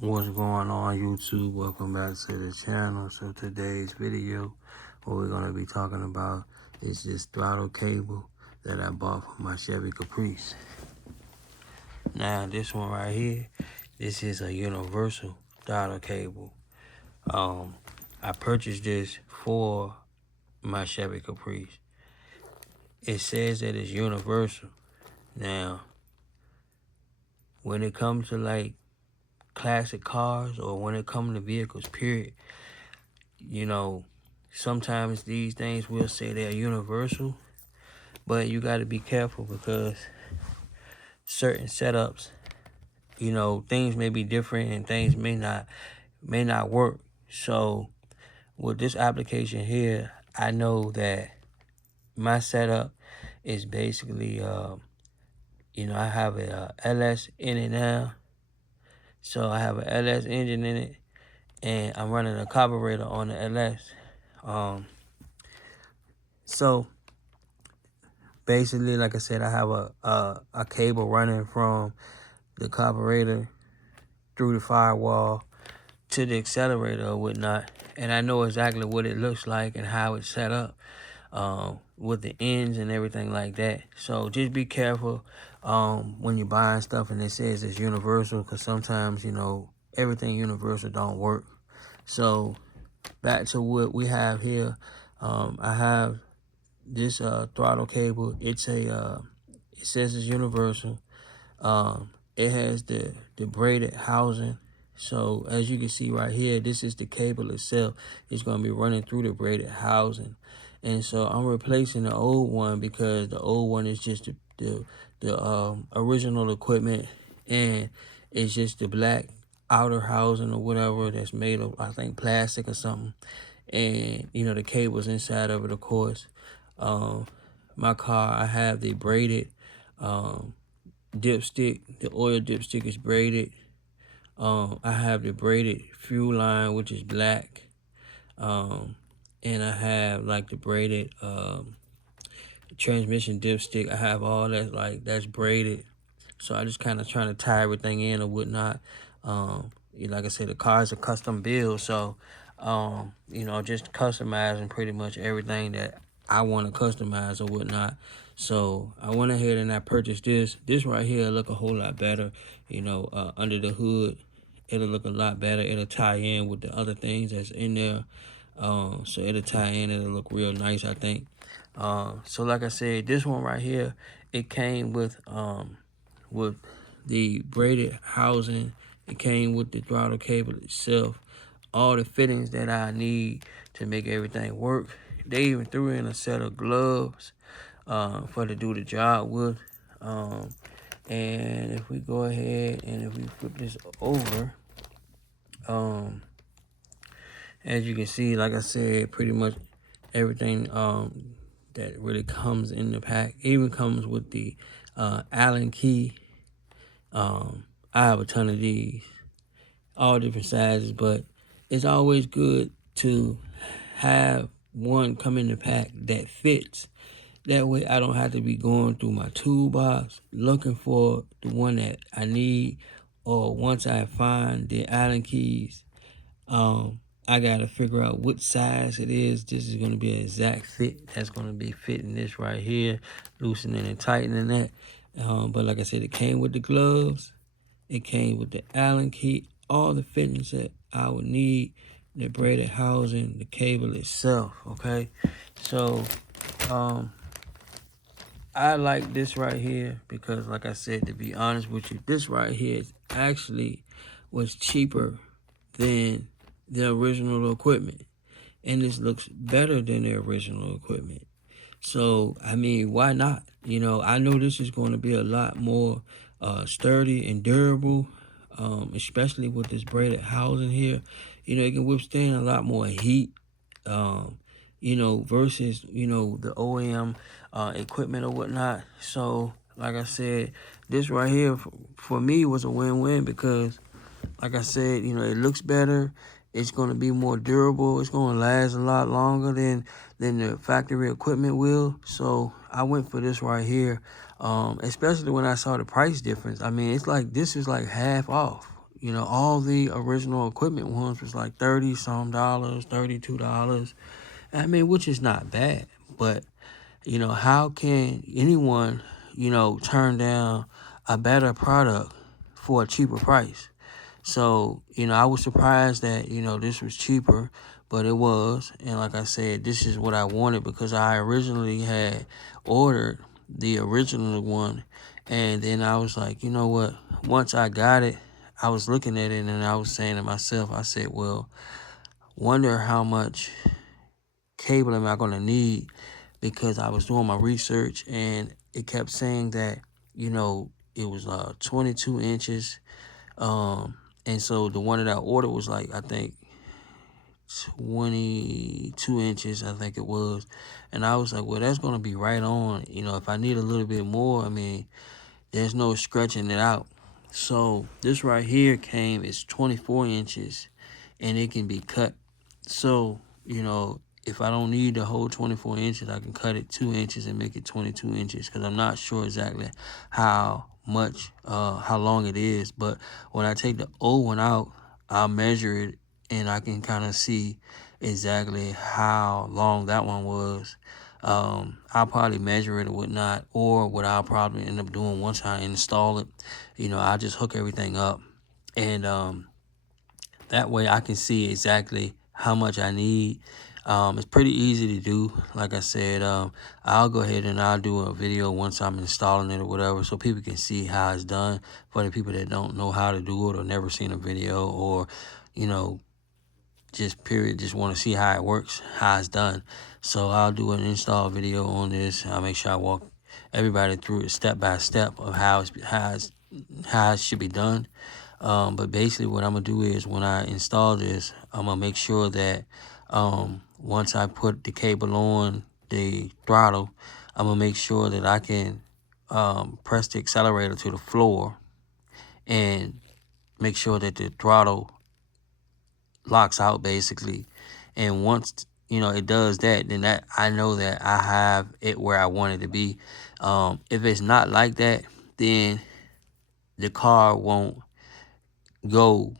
What's going on, YouTube? Welcome back to the channel. So today's video, what we're going to be talking about is this throttle cable that I bought for my Chevy Caprice. Now this one right here, this is a universal throttle cable. I purchased this for my Chevy Caprice. It says that it's universal. Now, when it comes to like classic cars or when it comes to vehicles, period, you know, sometimes these things will say they're universal, but you got to be careful because certain setups, you know, things may be different and things may not work. So with this application here, I know that my setup is basically, I have a LS in it now. So I have an LS engine in it, and I'm running a carburetor on the LS. So basically, like I said, I have a cable running from the carburetor through the firewall to the accelerator or whatnot, and I know exactly what it looks like and how it's set up, with the ends and everything like that. So just be careful when you're buying stuff and it says it's universal, because sometimes, you know, everything universal don't work. So back to what we have here. I have this throttle cable. It says it's universal. It has the braided housing. So as you can see right here, this is the cable itself. It's going to be running through the braided housing. And so I'm replacing the old one because the old one is just the original equipment, and it's just the black outer housing or whatever that's made of, I think, plastic or something. And, you know, the cable's inside of it, of course. My car, I have the braided dipstick. The oil dipstick is braided. I have the braided fuel line, which is black. And I have like the braided transmission dipstick. I have all that, like, that's braided. So I just kind of trying to tie everything in or whatnot. Like I said, the car is a custom build, so just customizing pretty much everything that I want to customize or whatnot. So I went ahead and I purchased this. This right here look a whole lot better, under the hood. It'll look a lot better. It'll tie in with the other things that's in there. So it'll tie in. It'll look real nice, I think. So like I said, this one right here, it came with the braided housing. It came with the throttle cable itself, all the fittings that I need to make everything work. They even threw in a set of gloves for to do the job with. And if we go ahead and if we flip this over, as you can see, like I said, pretty much everything that really comes in the pack even comes with the Allen key. I have a ton of these, all different sizes, but it's always good to have one come in the pack that fits. That way I don't have to be going through my toolbox looking for the one that I need, or once I find the Allen keys, I gotta figure out what size it is. This is gonna be an exact fit. That's gonna be fitting this right here, loosening and tightening that. But like I said, it came with the gloves. It came with the Allen key, all the fittings that I would need, the braided housing, the cable itself, okay? So, I like this right here because, like I said, to be honest with you, this right here actually was cheaper than the original equipment. And this looks better than the original equipment. So, I mean, why not? I know this is going to be a lot more sturdy and durable, especially with this braided housing here. It can withstand a lot more heat, versus, the OEM equipment or whatnot. So, like I said, this right here for me was a win-win because, like I said, it looks better. It's going to be more durable. It's going to last a lot longer than the factory equipment will. So I went for this right here, especially when I saw the price difference. I mean, it's like this is like half off. You know, all the original equipment ones was like $30-some, $32. I mean, which is not bad, but you know, how can anyone, you know, turn down a better product for a cheaper price? So, you know, I was surprised that, you know, this was cheaper, but it was. And like I said, this is what I wanted because I originally had ordered the original one. And then I was like, you know what? Once I got it, I was looking at it and I was saying to myself, I said, well, wonder how much cable am I going to need, because I was doing my research and it kept saying that, you know, it was 22 inches. And so the one that I ordered was like, I think 22 inches, I think it was. And I was like, well, that's going to be right on. You know, if I need a little bit more, I mean, there's no stretching it out. So this right here came, it's 24 inches and it can be cut. So, you know, if I don't need the whole 24 inches, I can cut it 2 inches and make it 22 inches, because I'm not sure exactly how long it is. But when I take the old one out, I'll measure it and I can kind of see exactly how long that one was. I'll probably measure it or whatnot, or what I'll probably end up doing once I install it, you know, I'll just hook everything up, and that way I can see exactly how much I need. It's pretty easy to do. Like I said, I'll go ahead and I'll do a video once I'm installing it or whatever, so people can see how it's done, for the people that don't know how to do it or never seen a video, or, you know, just want to see how it works, how it's done. So I'll do an install video on this. I'll make sure I walk everybody through it step by step of how it should be done. But basically what I'm gonna do is, when I install this, I'm gonna make sure that once I put the cable on the throttle, I'm gonna make sure that I can press the accelerator to the floor and make sure that the throttle locks out, basically. And once, you know, it does that, then that I know that I have it where I want it to be. If it's not like that, then the car won't go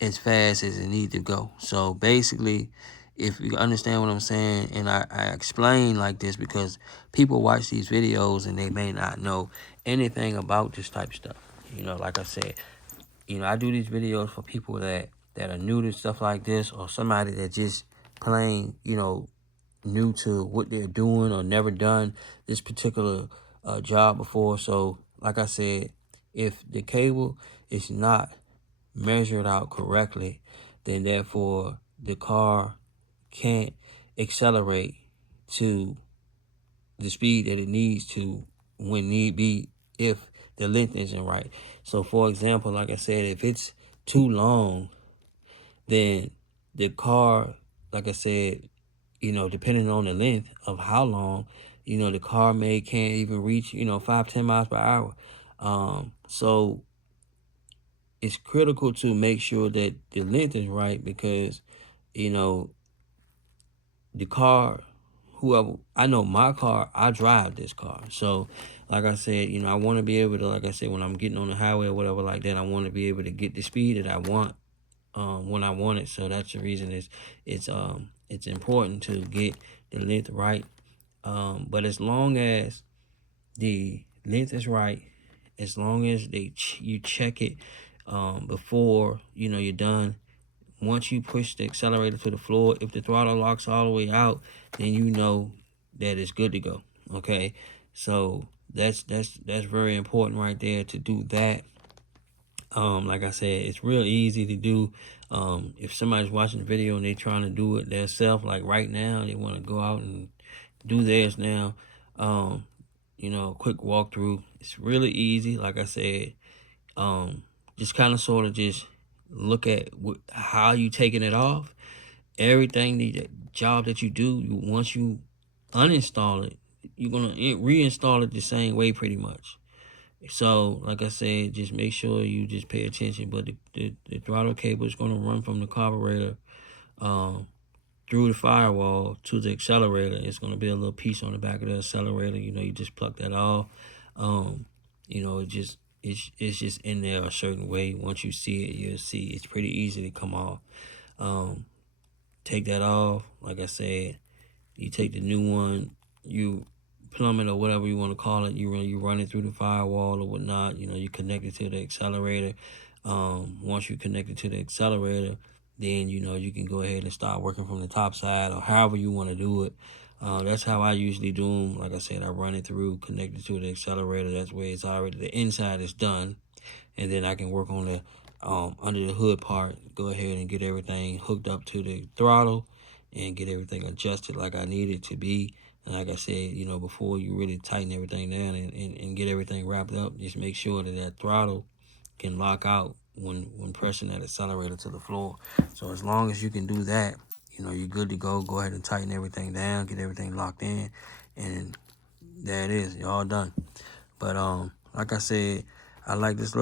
as fast as it needs to go. So basically, if you understand what I'm saying, and I explain like this because people watch these videos and they may not know anything about this type of stuff. You know, like I said, you know, I do these videos for people that are new to stuff like this, or somebody that just plain, you know, new to what they're doing or never done this particular job before. So like I said, if the cable is not measured out correctly, then therefore the car can't accelerate to the speed that it needs to when need be, if the length isn't right. So for example, like I said, if it's too long, then the car, like I said, you know, depending on the length of how long, you know, the car can't even reach, you know, 5-10 miles per hour. So it's critical to make sure that the length is right, because, you know, the car, whoever, I know my car, I drive this car. So like I said, you know, I want to be able to, like I said, when I'm getting on the highway or whatever like that, I want to be able to get the speed that I want when I want it. So that's the reason it's important to get the length right. But as long as the length is right, as long as you check it before, you know, you're done. Once you push the accelerator to the floor, if the throttle locks all the way out, then you know that it's good to go. Okay, so that's very important right there, to do that. Like I said, it's real easy to do. If somebody's watching the video and they're trying to do it themselves, like right now, they want to go out and do theirs now. You know, quick walkthrough. It's really easy. Like I said, just kind of sort of just look at how you taking it off. Everything, the job that you do, once you uninstall it, you're gonna reinstall it the same way pretty much. So like I said, just make sure you just pay attention. But the throttle cable is going to run from the carburetor through the firewall to the accelerator. It's going to be a little piece on the back of the accelerator. You know, you just pluck that off. You know, it's just in there a certain way. Once you see it, you'll see it's pretty easy to come off. Take that off. Like I said, you take the new one, you plumb it or whatever you want to call it. You run it through the firewall or whatnot. You connect it to the accelerator. Once you connect it to the accelerator, then you can go ahead and start working from the top side or however you want to do it. That's how I usually do them. Like I said, I run it through, connect it to the accelerator. That's where it's already, the inside is done. And then I can work on the under the hood part, go ahead and get everything hooked up to the throttle and get everything adjusted like I need it to be. And like I said, before you really tighten everything down and get everything wrapped up, just make sure that that throttle can lock out when pressing that accelerator to the floor. So as long as you can do that, you're good to go. Go ahead and tighten everything down, get everything locked in, and there it is. You're all done. But like I said, I like this